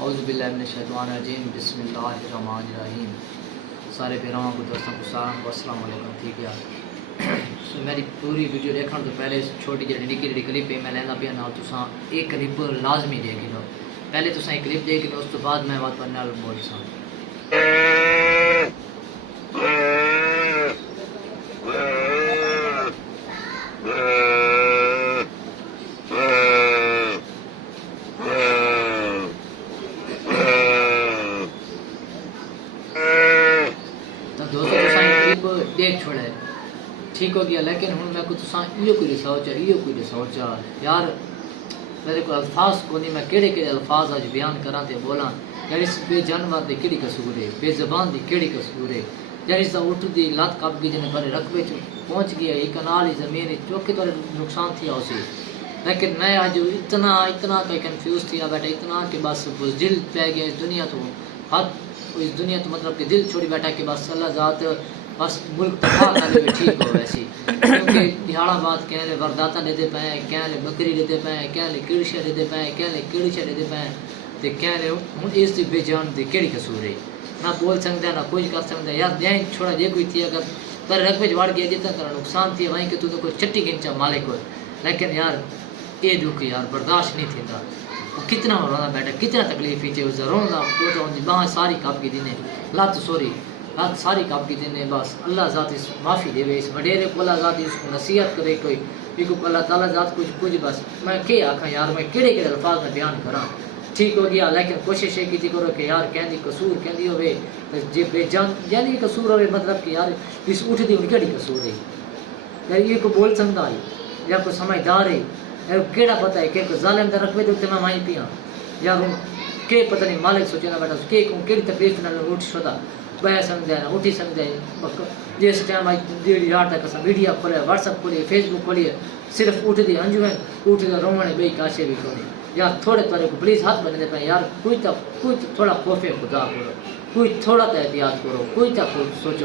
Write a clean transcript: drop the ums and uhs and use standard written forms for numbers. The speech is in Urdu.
اعوذ باللہ من الشیطان الرجیم بسم اللہ الرحمن الرحیم. سارے پیراواں کو دوستوں کو سلام و السلام علیکم. ٹھیک ہے میری پوری ویڈیو دیکھنے تو پہلے چھوٹی جی نکی کلپ میں لینا پیا نال تساں ایک کلپ لازمی دیکھ لو. پہلے تساں ایک کلپ دیکھ لو اس تو بعد میں بات نال بول ساں. دیکھ چھوڑے ٹھیک ہو گیا لیکن ہوں میں کچھ یہ کوئی سوچا یار میرے کو الفاظ کو نہیں میں کہڑے کہڑے الفاظ آج بیان کراں تے بولاں. یار اس بے جانور دی کیڑی قصور ہے, بے زبان دی کیڑی قصور ہے. یار اس دا اٹھ دی لات کپ گئی جنے پر رقبے چ پہنچ گیا ایک کنال زمین چوکے تو نقصان تھیا اسی. لیکن میں آج اتنا کہ کنفیوز تھیا بیٹھا اتنا کہ بس بزدل پہ گیا اس دنیا تو اس دنیا تو مطلب کہ دل چھوڑی بیٹھا کہ بس اللہ ذات بس ملک تباہ کرے بھی ٹھیک ہو ویسی. کیونکہ دہاڑا بات کہنے ورداتا لیتے پے ہیں, کہنے بکری لیتے پے ہیں, کہنے کڑشے لیتے پے ہیں, کہنے کڑشے لیتے پے ہیں تے کہنے ہوں اس دی بے جان دی کیڑی قصور ہے. نہ بول سکتا نہ کچھ کر سکتا. یار دیں چھوڑا جے کوئی تھی اگر پر رقبے وڑ گیا جتنا تیرا نقصان تھی وہیں کہ تو کوئی چٹی گنچا مالک ہو. لیکن یار یہ دکھ یار برداشت نہیں تھیندا. کتنا رونا بیٹھا کتنا تکلیف ہی تھی رونا تو باہ ساری کپ کی دینے لت ساری کپ کی دینے. بس اللہ ذات اس معافی دے اس وڈیرے کو اللہ ذات اس کو نصیحت کرے کوئی بھی کو اللہ تعالیٰ ذات کچھ بس میں کیا آکھاں یار میں کہڑے کہڑے الفاظ میں بیان کراں. ٹھیک ہو گیا لیکن کوشش یہ کی کرو کہ یار کہندی قصور کہندی ہوئے جی بے جان یعنی قصور ہوئے مطلب کہ یار اس اٹھ دی ان کیڑی قصور ہے. یار یہ کو بول سکتا ہے یا کوئی سمجھدار ہے یار کیڑا پتہ ہے کہ ظالم دا رکھوے تے میں مائیں پیاں یار کہ پتہ نہیں مالک سوچنا بیٹھا کہ کیڑی تکلیف نال اٹھ شدا بہ سکتے ہیں اٹھی سکتے ہیں. جس ٹائم ڈیڑھ یار تک اصل میڈیا کھولے واٹس ایپ کھولیے فیس بک کھولیے صرف اٹھ دی انجو ہیں اٹھ دا رونے بے کاشے بھی کھولے. یار تھوڑے تھوڑے کو پلیز ہاتھ بنے دے پہ یار کوئی تھوڑا خوف خدا کرو, کوئی تھوڑا تو احتیاط کرو, کوئی تو سوچو.